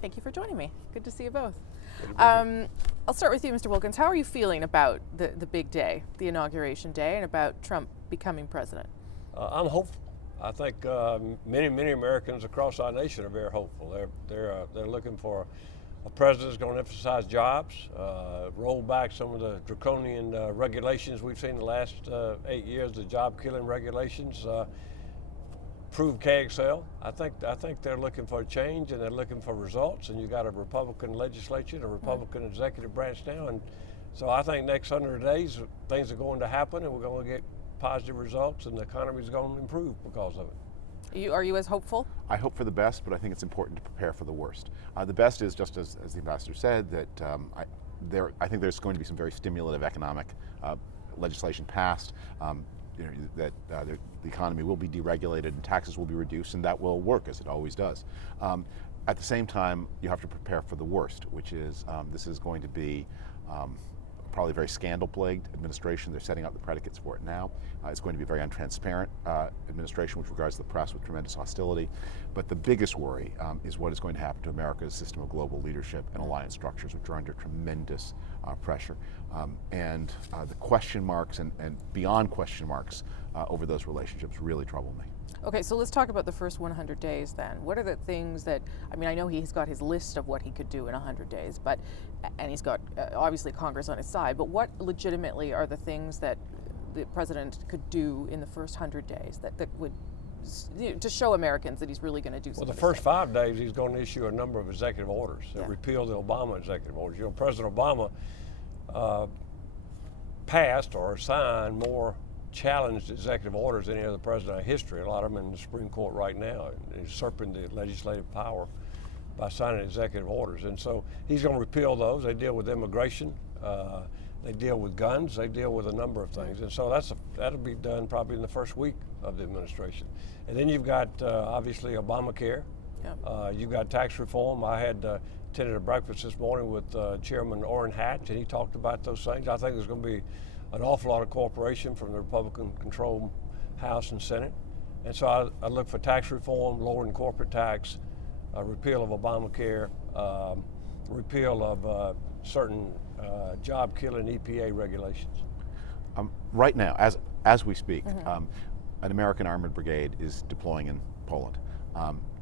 Thank you for joining me. Good to see you both. I'll start with you, Mr. Wilkins. How are you feeling about the big day, the inauguration day, and about Trump becoming president? I'm hopeful. I think many Americans across our nation are very hopeful. They're looking for a president who's going to emphasize jobs, roll back some of the draconian regulations we've seen the last 8 years, the job-killing regulations. Prove KXL. I think they're looking for a change, and they're looking for results. And you got a Republican legislature, and a Republican executive branch now, and so I think next 100 days things are going to happen, and we're going to get positive results, and the economy is going to improve because of it. Are you as hopeful? I hope for the best, but I think it's important to prepare for the worst. The best is, just as the ambassador said, that I think there's going to be some very stimulative economic legislation passed. That the economy will be deregulated and taxes will be reduced, and that will work as it always does. At the same time, you have to prepare for the worst, which is this is going to be probably a very scandal-plagued administration. They're setting up the predicates for it now. It's going to be a very untransparent administration with regards to the press, with tremendous hostility. But the biggest worry is what is going to happen to America's system of global leadership and alliance structures, which are under tremendous pressure. And the question marks and beyond question marks over those relationships really trouble me. Okay, so let's talk about the first 100 days then. What are the things that, I mean, I know he's got his list of what he could do in 100 days, and he's got obviously Congress on his side, but what legitimately are the things that the president could do in the first 100 days that would, to show Americans that he's really going to do something? Well, the first 5 days he's going to issue a number of executive orders that repeal the Obama executive orders. You know, President Obama passed or signed more challenged executive orders than any other president in history. A lot of them in the Supreme Court right now, usurping the legislative power by signing executive orders. And so he's going to repeal those. They deal with immigration, they deal with guns, they deal with a number of things. And so that'll be done probably in the first week of the administration. And then you've got obviously Obamacare. Yep. You've got tax reform. I had attended a breakfast this morning with Chairman Orrin Hatch, and he talked about those things. I think there's going to be an awful lot of cooperation from the Republican-controlled House and Senate. And so I look for tax reform, lowering corporate tax, repeal of Obamacare, repeal of certain job-killing EPA regulations. Right now, as we speak, an American armored brigade is deploying in Poland.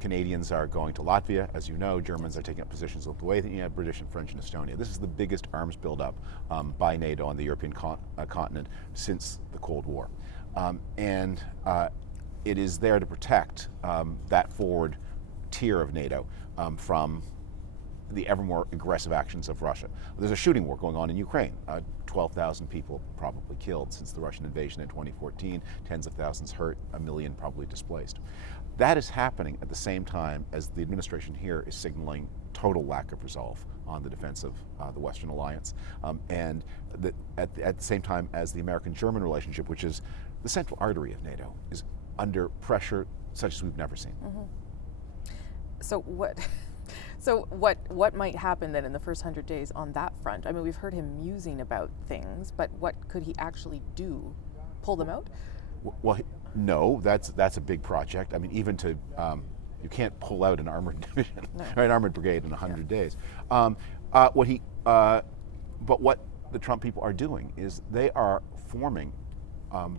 Canadians are going to Latvia, as you know. Germans are taking up positions in Lithuania, British and French in Estonia. This is the biggest arms buildup by NATO on the European continent since the Cold War. And it is there to protect that forward tier of NATO from the ever more aggressive actions of Russia. There's a shooting war going on in Ukraine. 12,000 people probably killed since the Russian invasion in 2014, tens of thousands hurt, 1 million probably displaced. That is happening at the same time as the administration here is signaling total lack of resolve on the defense of the Western alliance, and at the same time as the American-German relationship, which is the central artery of NATO, is under pressure such as we've never seen. So what might happen then in the first 100 days on that front? I mean, we've heard him musing about things, but what could he actually do? Pull them out? Well, no, that's a big project. I mean, even to you can't pull out an armored division, or an armored brigade in 100 days. But what the Trump people are doing is they are forming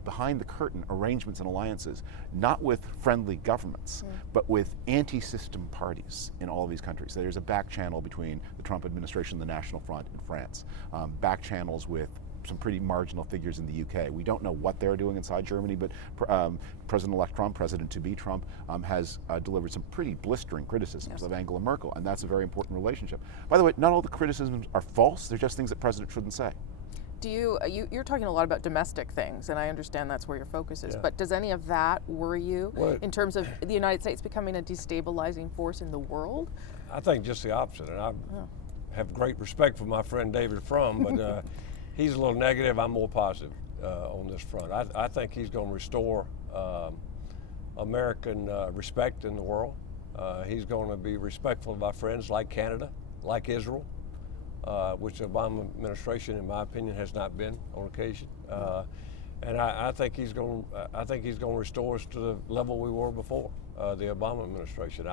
behind the curtain arrangements and alliances, not with friendly governments, but with anti-system parties in all of these countries. So there's a back channel between the Trump administration and the National Front in France, back channels with some pretty marginal figures in the UK. We don't know what they're doing inside Germany, but President-elect Trump, President-to-be Trump, has delivered some pretty blistering criticisms of Angela Merkel, and that's a very important relationship. By the way, not all the criticisms are false. They're just things that President shouldn't say. Do you're talking a lot about domestic things, and I understand that's where your focus is, but does any of that worry you in terms of the United States becoming a destabilizing force in the world? I think just the opposite, and I have great respect for my friend David Frum, but he's a little negative. I'm more positive on this front. I think he's going to restore American respect in the world. He's going to be respectful of our friends like Canada, like Israel, which the Obama administration, in my opinion, has not been on occasion. And I think he's going to restore us to the level we were before the Obama administration.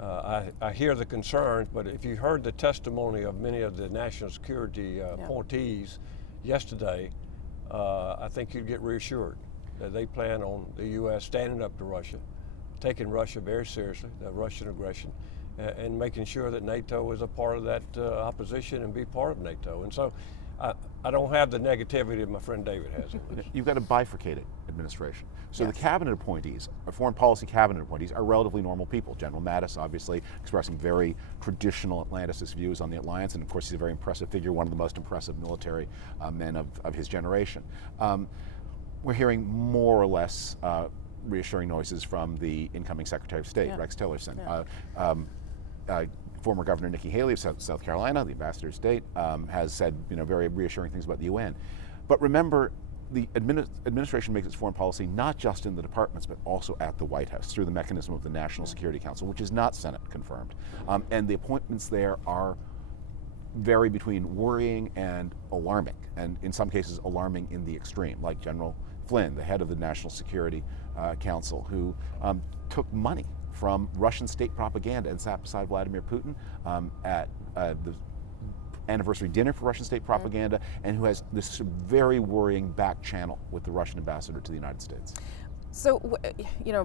I hear the concerns, but if you heard the testimony of many of the national security appointees yesterday, I think you'd get reassured that they plan on the U.S. standing up to Russia, taking Russia very seriously, the Russian aggression, and making sure that NATO is a part of that opposition and be part of NATO. And so I don't have the negativity my friend David has on this. You've got a bifurcated administration. So Yes. the cabinet appointees, foreign policy cabinet appointees, are relatively normal people. General Mattis, obviously, expressing very traditional Atlanticist views on the alliance, and of course he's a very impressive figure, one of the most impressive military men of his generation. We're hearing more or less reassuring noises from the incoming Secretary of State, Rex Tillerson. Former Governor Nikki Haley of South Carolina, the Ambassador of State, has said very reassuring things about the UN. But remember, the administration makes its foreign policy not just in the departments, but also at the White House through the mechanism of the National Security Council, which is not Senate confirmed. And the appointments there vary between worrying and alarming, and in some cases alarming in the extreme, like General Flynn, the head of the National Security Council, who took money from Russian state propaganda and sat beside Vladimir Putin at the anniversary dinner for Russian state propaganda, and who has this very worrying back channel with the Russian ambassador to the United States. So,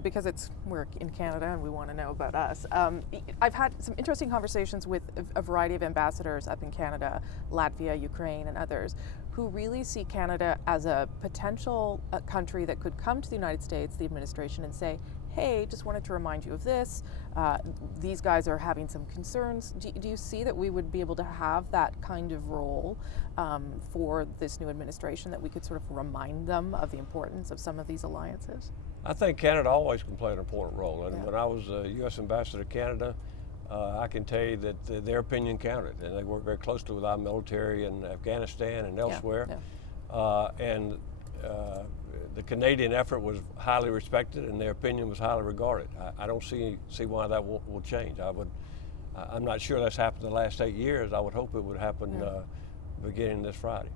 because we're in Canada and we want to know about us, I've had some interesting conversations with a variety of ambassadors up in Canada, Latvia, Ukraine, and others, who really see Canada as a potential country that could come to the United States, the administration, and say, hey, just wanted to remind you of this. These guys are having some concerns. Do you see that we would be able to have that kind of role for this new administration, that we could sort of remind them of the importance of some of these alliances? I think Canada always can play an important role. And when I was a U.S. ambassador to Canada, I can tell you that their opinion counted, and they worked very closely with our military in Afghanistan and elsewhere. The Canadian effort was highly respected, and their opinion was highly regarded. I don't see why that will change. I'm not sure that's happened in the last 8 years. I would hope it would happen beginning this Friday.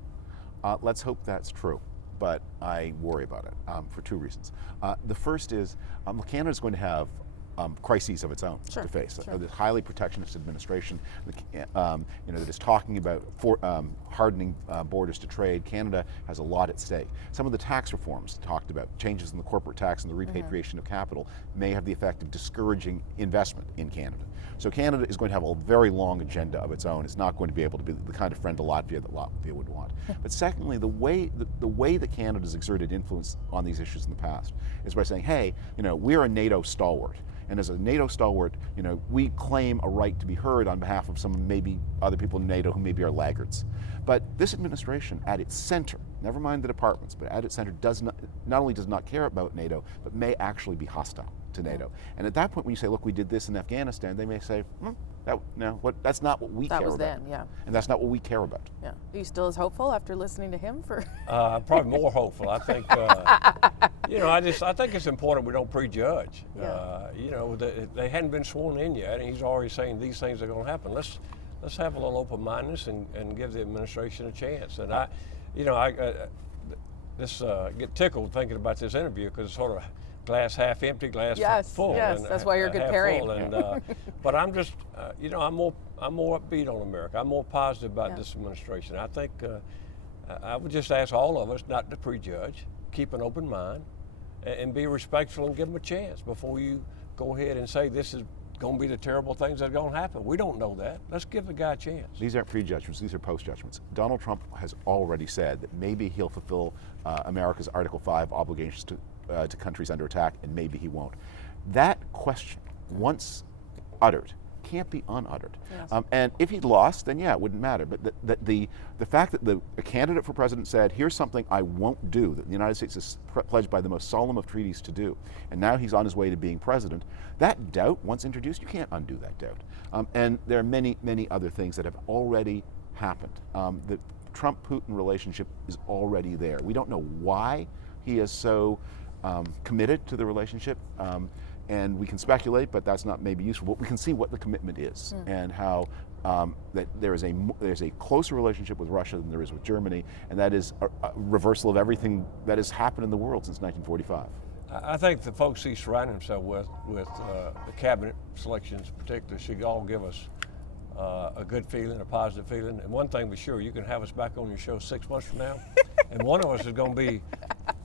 Let's hope that's true, but I worry about it for two reasons. The first is Canada's going to have crises of its own to face. This highly protectionist administration that is talking about hardening borders to trade. Canada has a lot at stake. Some of the tax reforms talked about, changes in the corporate tax and the repatriation of capital, may have the effect of discouraging investment in Canada. So Canada is going to have a very long agenda of its own. It's not going to be able to be the kind of friend to Latvia that Latvia would want. But secondly, the way that Canada's exerted influence on these issues in the past is by saying, hey, we're a NATO stalwart. And as a NATO stalwart, we claim a right to be heard on behalf of some maybe other people in NATO who maybe are laggards. But this administration, at its center, never mind the departments, but at its center, not only does not care about NATO, but may actually be hostile to NATO. And at that point, when you say, look, we did this in Afghanistan, they may say, that's not what we care about. That was then, and that's not what we care about. Yeah. Are you still as hopeful after listening to him for? Probably more hopeful. I think, I think it's important we don't prejudge. They hadn't been sworn in yet, and he's already saying these things are going to happen. Let's have a little open-mindedness and give the administration a chance. And I get tickled thinking about this interview, because it's sort of glass half empty, glass full. Yes, and that's why you're good pairing. But I'm just, I'm more upbeat on America. I'm more positive about this administration. I think I would just ask all of us not to prejudge, keep an open mind, and be respectful and give them a chance before you go ahead and say this is going to be the terrible things that are going to happen. We don't know that. Let's give the guy a chance. These aren't prejudgments, these are post-judgments. Donald Trump has already said that maybe he'll fulfill America's Article 5 obligations to countries under attack, and maybe he won't. That question, once uttered, can't be unuttered. Yes. And if he'd lost, then it wouldn't matter. But the fact that the candidate for president said, here's something I won't do, that the United States is pledged by the most solemn of treaties to do, and now he's on his way to being president, that doubt, once introduced, you can't undo that doubt. And there are many, many other things that have already happened. The Trump-Putin relationship is already there. We don't know why he is so committed to the relationship. And we can speculate, but that's not maybe useful. But we can see what the commitment is, and how that there's a closer relationship with Russia than there is with Germany, and that is a reversal of everything that has happened in the world since 1945. I think the folks he's surrounding himself with the cabinet selections particularly, should all give us a good feeling, a positive feeling. And one thing for sure, you can have us back on your show 6 months from now, and one of us is going to be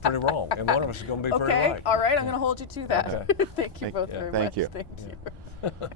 pretty wrong, and one of us is going to be pretty right. All right, I'm going to hold you to that. Okay. Thank you both very much. Thank you. Thank you.